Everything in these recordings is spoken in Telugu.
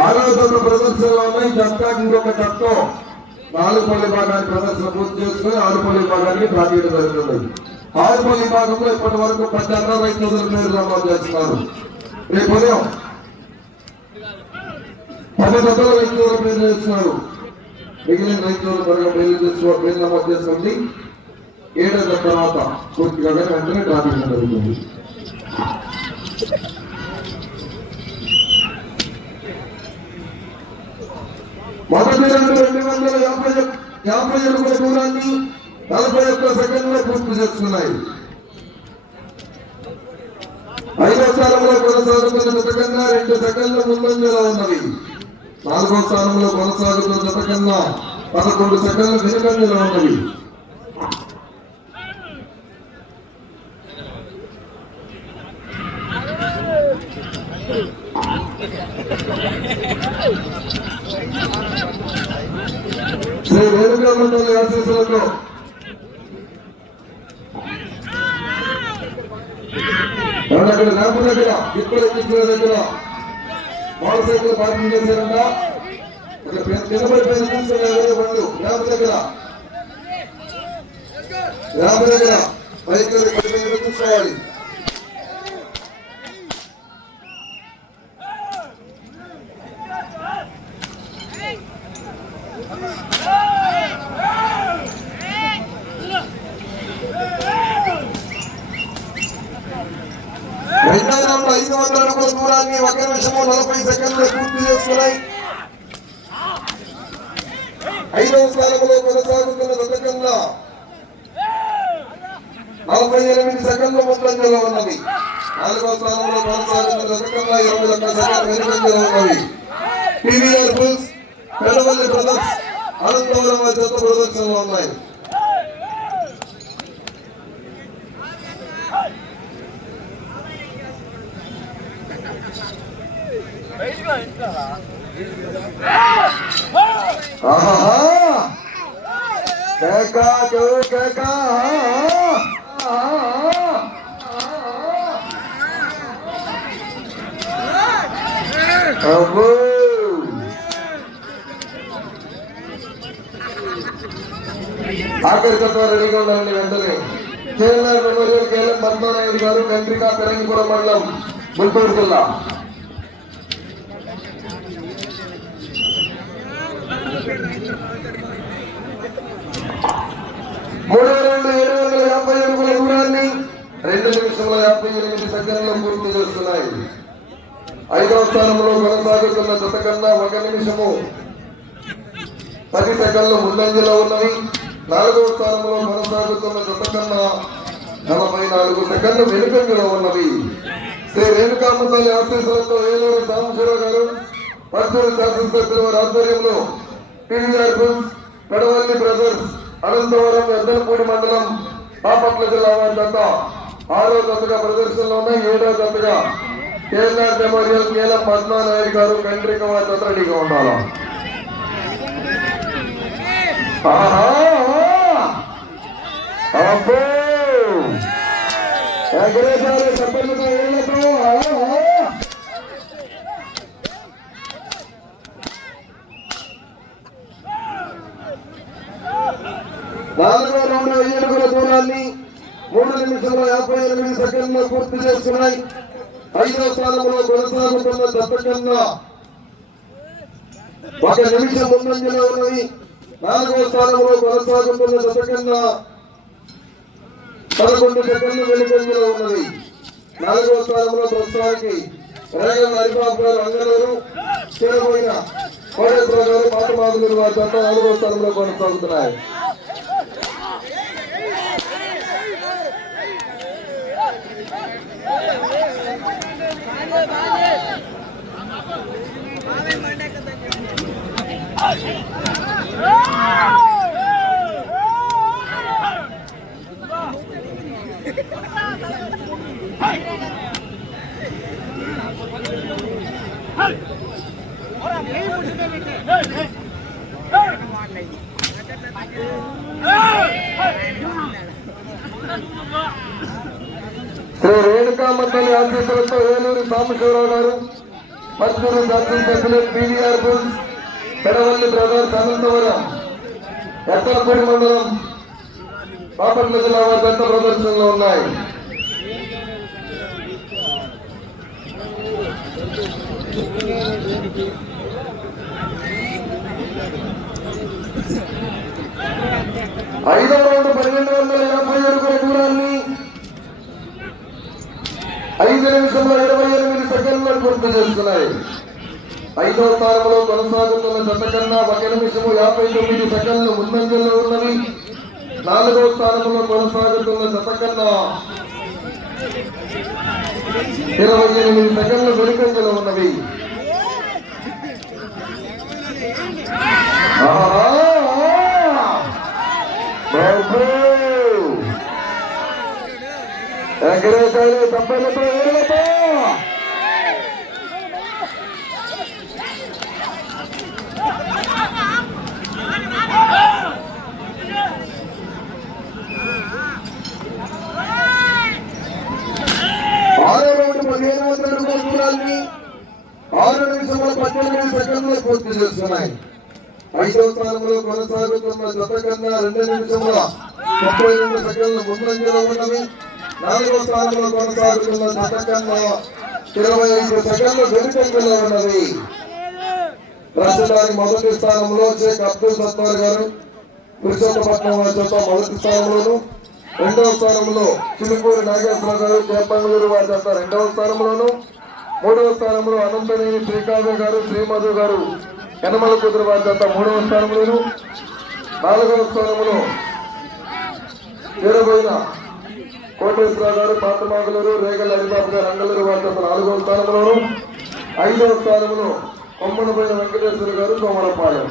ఆరోగ్య ప్రదర్శనలో ఉన్నాయి. జట్కా ఇంకొక జట్టు 4 పల్లి భాగాన్ని ప్రదర్శన పూర్తి చేసుకుని 6 పల్లి భాగాన్ని ప్రాచీన జరుగుతుంది. 6 పల్లి భాగంలో ఇప్పటి వరకు 10 రైతుల పేరు నమోదు చేస్తున్నారు. రేపు ఉదయం 10 జతల రైతుల పేరు చేస్తున్నారు. మిగిలిన రైతులు త్వరగా పేరు నమోదు చేసుకోండి. 7 జత తర్వాత పూర్తిగా వెంటనే ట్రాఫిక్ జరుగుతుంది. మొదటి 250 అడుగుల దూరాన్ని 41 సెకండ్లో పూర్తి చేస్తున్నాయి. 5వ స్థానంలో కొనసాగుతున్న జత కన్నా 2 సెకండ్ల ముందంజలో ఉన్నవి. 4వ స్థానంలో కొనసాగుతున్న జత కన్నా 11 సెకండ్ల వెనుకంజలో ఉన్నవి. శ్రీ వేణుగా మండలి ఆశీస్సులతో అక్కడ ర్యాంప్ దగ్గర ఇప్పుడు ఎక్కించిన దగ్గర మోటార్ సైకిల్ పార్కింగ్ చేశారంట. నిలబడిపోయిన చూస్తున్నారు బండ్లు ర్యాంప్ దగ్గర బైక్ చూసుకోవాలి. మైదానంలో 500 అడుగుల దూరాన్ని 1 నిమిషము 40 సెకండ్లు పూర్తి చేస్తున్నాయి. 5వ స్థానంలో కొనసాగుతున్న జత కన్నా 48 సెకండ్ల ముందంజలో ఉన్నవి. 4వ స్థానంలో కొనసాగుతున్న జత కన్నా 21 సెకండ్ల వెనుకంజలో ఉన్నవి. టీవీఆర్ బుల్స్, పెదవల్లి బ్రదర్స్, అనంతపురం జత ప్రదర్శనలో ఉన్నాయి. ఆఖరి తత్వ రెడీగా ఉండాలండి. వెంటనే కేఎల్ఆర్ మెమోరియల్ కేఎల్ఎం పద్మనాయుడు గారు, కంట్రికా పెరంగిపురం మండలం, గుంటూరు జిల్లా. మూడో రౌండ్ 750 అడుగుల దూరాన్ని 2 నిమిషముల 58 సెకండ్లు పూర్తి చేస్తున్నాయి. 5వ స్థానంలో కొనసాగుతున్న జత కన్నా 1 నిమిషము 10 సెకండ్లు ముందంజలో ఉన్నవి. 4వ స్థానంలో కొనసాగుతున్న జత కన్నా 44 సెకండ్లు వెనుకంజలో ఉన్నవి. శ్రీ రేణుకాంబతల్లి ఆశీస్సులతో ఏలూరు సాంబశివరావు గారు, పర్చూరు శాసనసభ్యుల వారి ఆధ్వర్యంలో టీవీఆర్ బుల్స్, పెదవల్లి బ్రదర్స్, అనంతపురం ఎద్దలపూడి మండలం, బాపట్ల జిల్లా వారి జత 6వ జతగా ప్రదర్శనలో ఉన్నాయి. 7వ జతగా కేఎల్ఆర్ మెమోరియల్ కేఎల్ఎం పద్మనాయుడు గారు, కంట్రిక వారి జత రెడీగా ఉండాలి. చెప్పండి. 4వ రౌండ్ 1000 అడుగుల దూరాన్ని 3 నిమిషముల 58 సెకండ్లు పూర్తి చేస్తున్నాయి. 5వ స్థానంలో కొనసాగుతున్న జత కన్నా 1 నిమిషం ముందంజలో ఉన్నవి. 4వ స్థానంలో కొనసాగుతున్న జత కన్నా 11 సెకండ్లు వెనుకంజలో ఉన్నవి. 4వ స్థానంలో ప్రస్తుతానికి రేగల్ హరిబాబు గారు, అంగనూరు, చేరబోయిన కోటేశ్వర గారు, పాతమాగులూరు వారి జత 4వ స్థానంలో కొనసాగుతున్నాయి. శ్రీ రేణుకా మండలి ఆశీస్సులతో ఏలూరు సాంబశివరావు గారు, మద్దూరు శాసనసభ్యులు PVR bulls, Pedavalli brothers Anantavaram, Ekkalapudi మండలం బాపట్ల జిల్లా వారి పెద్ద ప్రదర్శనలో ఉన్నాయి. ఐదవ రౌండ్ 1250 అడుగుల దూరాన్ని 5 నిమిషంలో 28 సెకండ్లు పూర్తి చేస్తున్నాయి. 5వ స్థానంలో కొనసాగుతున్న జత కన్నా 1 నిమిషము 59 సెకండ్లు ముందంజలో ఉన్నవి. 4వ స్థానంలో కొనసాగుతున్న జత కన్నా 28 సెకండ్లు వెనుకంజలో ఉన్నవి. ఎగరేసాలి డబ్బులతో ఏళ్ళతో 6 నిమిషముల 18 సెకండ్లు పూర్తి చేస్తున్నాయి. 5వ స్థానంలో కొనసాగుతున్న జత కన్నా 2 నిమిషముల 32 సెకండ్లు ముందంజలో ఉన్నవి. 4వ స్థానంలో కొనసాగుతున్న జత కన్నా 25 సెకండ్లు వెనుకంజలో ఉన్నవి. ప్రస్తుతానికి మొదటి స్థానంలో షేక్ అబ్దుల్ సత్తార్ గారు పురుషోత్తపట్నం వారి జత మొదటి స్థానంలోను, 2వ స్థానంలో చిలుకూరి నాగేశ్వర గారు కేపంగళూరు వారి జత 2వ స్థానంలోను, 3వ స్థానంలో అనంతనేని శ్రీకావ్య గారు శ్రీమధు గారు యనమల కుదురు వారి జత 3వ స్థానంలోను, 4వ స్థానంలో వీరబోయిన కోటేశ్వర గారు పాతమాగులూరు రేగల హరిబాబు గారు అంగళూరు వారి జత 4వ స్థానంలోను, 5వ స్థానంలో కొమ్మనపోయిన వెంకటేశ్వర గారు సోమరపాలెం.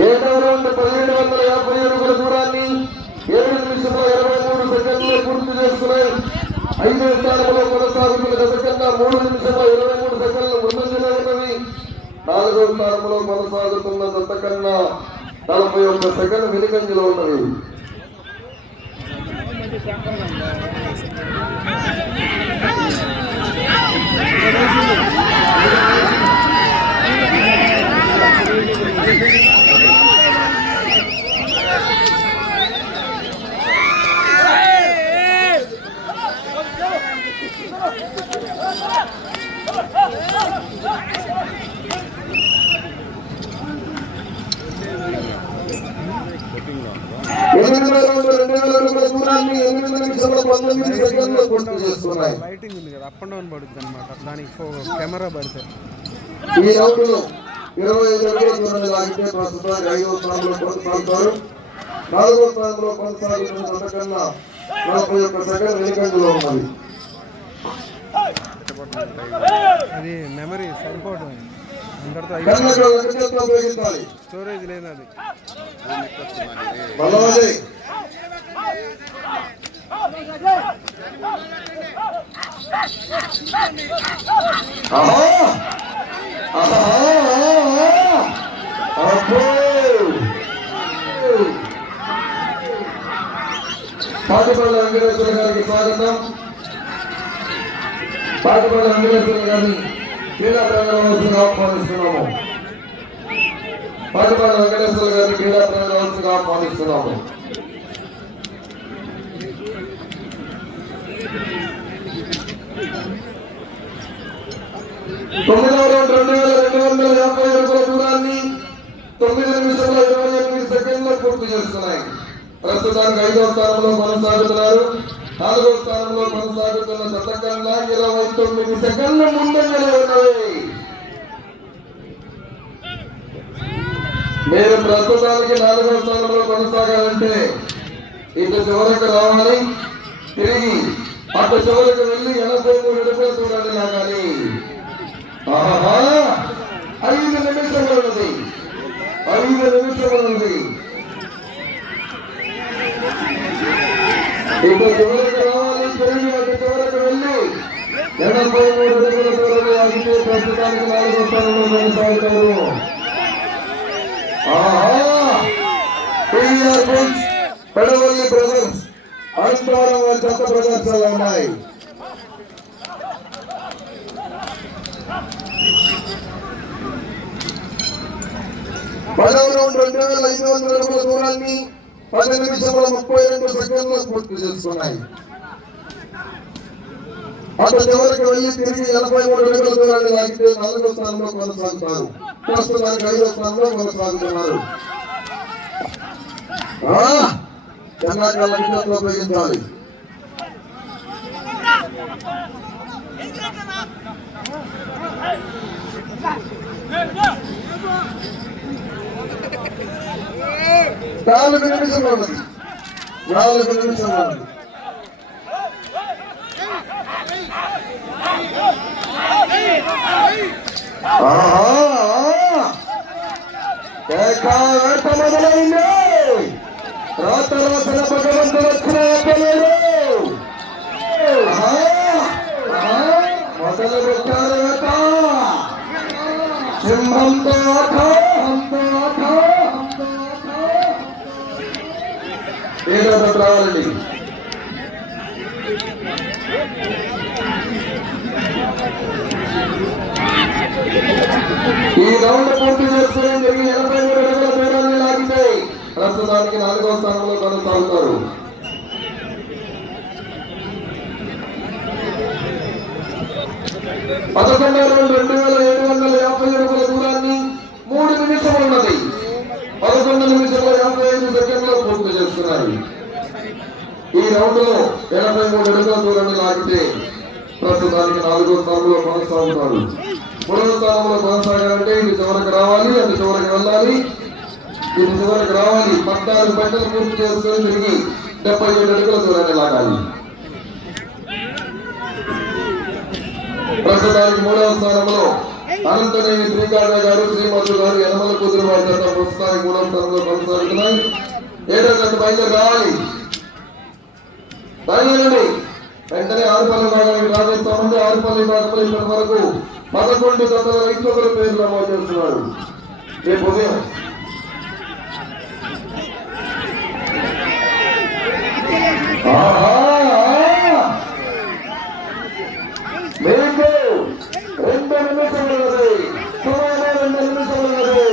ఏడవ రౌండ్ 1750 అడుగుల దూరాన్ని 7 నిమిషంలో 23 సెకండ్లు పూర్తి చేస్తున్నాయి. 5వ స్థానంలో కొనసాగుతున్న జత కన్నా 3 నిమిషంలో 23 సెకండ్లు ముందంజలో ఉన్నవి. 4వ స్థానంలో కొనసాగుతున్న జత కన్నా 41 సెకండ్లు వెనుకంజలో ఉన్నవి. లైటింగ్ ఉంది కదా, అప్ అండ్ డౌన్ పడుతుంది అనమాట. దానికి కెమెరా పడితే ఈ రౌండ్ 25 అడుగుల దూరం లాగితే ప్రస్తుతానికి 5వ స్థానంలో కొనసాగుతారు. 4వ స్థానంలో కొనసాగుతున్న జత కన్నా 41 సెకండ్ వెనుకంజలో ఉన్నది. అది మెమరీ సరిపోవడం స్టోరేజ్ లేదు. అది పాటిపల్లి వెంకటేశ్వర గారికి స్వాగతం. పాటిపల్లి వెంకటేశ్వర గారిని క్రీడా ప్రాంగణంగా ఆహ్వానిస్తున్నాము. పాటిపల్లి వెంకటేశ్వర గారిని క్రీడా ప్రాంగణంగా ఆహ్వానిస్తున్నాము. తొమ్మిదవ రౌండ్ 2250 అడుగుల దూరాన్ని 9 నిమిషంలో 28 సెకండ్లు పూర్తి చేస్తున్నాయి. ప్రస్తుతానికి 5వ స్థానంలో కొనసాగుతున్నారు. 4వ స్థానంలో కొనసాగుతున్న జత కన్నా 29 సెకండ్లు ముందంజలో ఉన్నవి. మీరు ప్రస్తుతానికి 4వ స్థానంలో కొనసాగాలంటే ఇటు చివరికి రావాలి, తిరిగి అటు చివరికి వెళ్ళి 83 అడుగుల దూరాన్ని లాగాలి. 83 అడుగుల దూరం ఆగితే ప్రస్తుతానికి 4వ స్థానంలో కొనసాగుతారు. పెడవల్లి బ్రదర్స్ అనంతవరం వారి చెత్త ప్రదర్శనలు ఉన్నాయి. పదవ రౌండ్ 2500 అడుగుల దూరాన్ని 10 నిమిషముల 32 సెకండ్లు పూర్తి చేసుకున్నాయి. అటు చివరికి వెళ్ళి తిరిగి 83 అడుగుల దూరాన్ని లాగితే 4వ స్థానంలో కొనసాగుతారు. ప్రస్తుతానికి 5వ స్థానంలో కొనసాగుతున్నారు. ఉపయోగించాలి. నాలుగు నిమిషంలో ఉన్నది. మొదలైంది. రాతరాతల భగవంతుడు వచ్చిన మొదలు పెట్టారు. సింహంతో రావాలండి. ఈ రౌండ్ పూర్తి చేసుకుని జరిగి 83 అడుగుల దూరాన్ని లాగితే ప్రస్తుతానికి 4వ స్థానంలో కొనసాగుతారు. పదకొండవ రౌండ్ 2750 అడుగుల దూరాన్ని 3 నిమిషములు ఉన్నది. 11 నిమిషముల 55 సెకండ్లో పూర్తి చేస్తున్నారు. ఈ రౌండ్ లో 83 అడుగుల దూరాన్ని లాగితే ప్రస్తుతానికి 4వ స్థానంలో కొనసాగుతారు. 3వ స్థానంలో కొనసాగాలంటే ఇది చివరికి రావాలి, అది చివరికి వెళ్ళాలి, ఇది చివరికి రావాలి. 14 గంటలు పూర్తి చేసుకుని తిరిగి 77 అడుగుల దూరాన్ని లాగాలి. ప్రస్తుతానికి 3వ స్థానంలో అనంతనేని శ్రీకాంత గారు, శ్రీమధు గారు, యనమల కుదురు వారి జత ప్రస్తుతానికి 3వ స్థానంలో కొనసాగుతున్నాయి. 7వ జత బయలుదేరి రావాలి. బయలుదేరండి. వెంటనే ఆరుపల్లి భాగానికి రాజేస్తామంటే ఆరుపల్లి భాగంలో ఇప్పటి వరకు 11 జతల రైతుల పేర్లు నమోదు చేస్తున్నారు. రేపు ఉదయం మీకు 2 నిమిషములు ఉన్నది. సమయంలో 2 నిమిషములు ఉన్నది.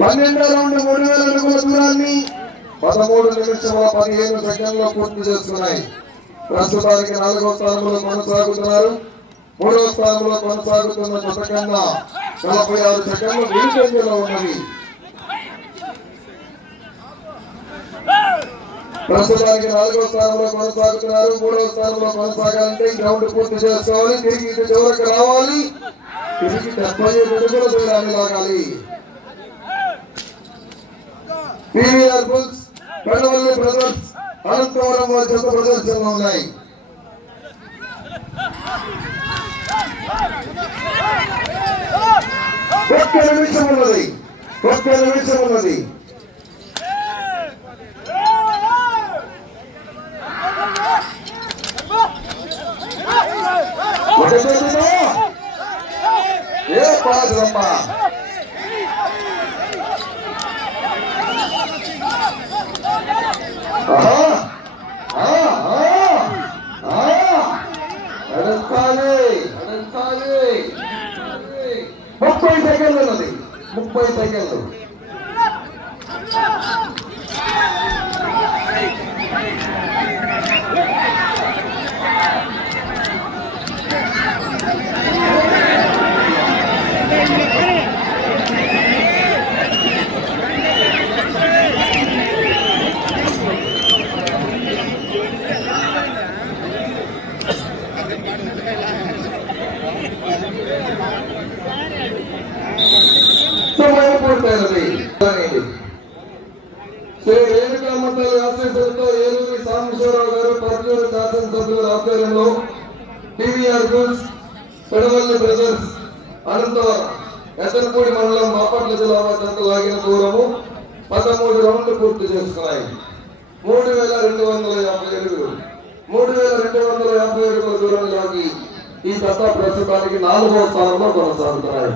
12వ రౌండ్ 3000 అడుగుల దూరాన్ని 13 నిమిషముల 15 సెకండ్లో పూర్తి చేస్తున్నాయి. ప్రస్తుతానికి 4వ స్థానంలో కొనసాగుతున్నారు. 3వ స్థానంలో కొనసాగుతున్న జత కన్నా 46 సెకండ్లు వెనుకంజలో ఉన్నది. ప్రస్తుతానికి 4వ స్థానంలో కొనసాగుతున్నారు. 3వ స్థానంలో కొనసాగాలంటే గ్రౌండ్ పూర్తి చేసుకోవాలి. తిరిగి ఇటు చివరికి రావాలి. తిరిగి 75 అడుగుల దూరాన్ని లాగాలి. PVR bulls, Pedavalli brothers Anantavaram వారి జత ప్రదర్శనలో ఉన్నాయి. ఒక్క నిమిషం ఉన్నది. ఏ పాదమ్మా ముప్పై సెకండ్లు ఉన్నది. 30 సెకండ్లు. శ్రీ రేణుకామతల్లి ఆశీస్సులతో ఏలూరి సాంబశివరావు గారు, పర్జూరు శాసనసభ్యుల ఆధ్వర్యంలో PVR bulls, Pedavalli brothers Anantavaram Esanapudi మండలం బాపట్ల జిల్లా వద్ద లాగిన దూరము 13 రౌండ్లు పూర్తి చేస్తున్నాయి. 3250 అడుగులు. 3250 అడుగుల దూరం లాగి ఈ జత ప్రస్తుతానికి 4వ స్థానంలో కొనసాగుతున్నాయి.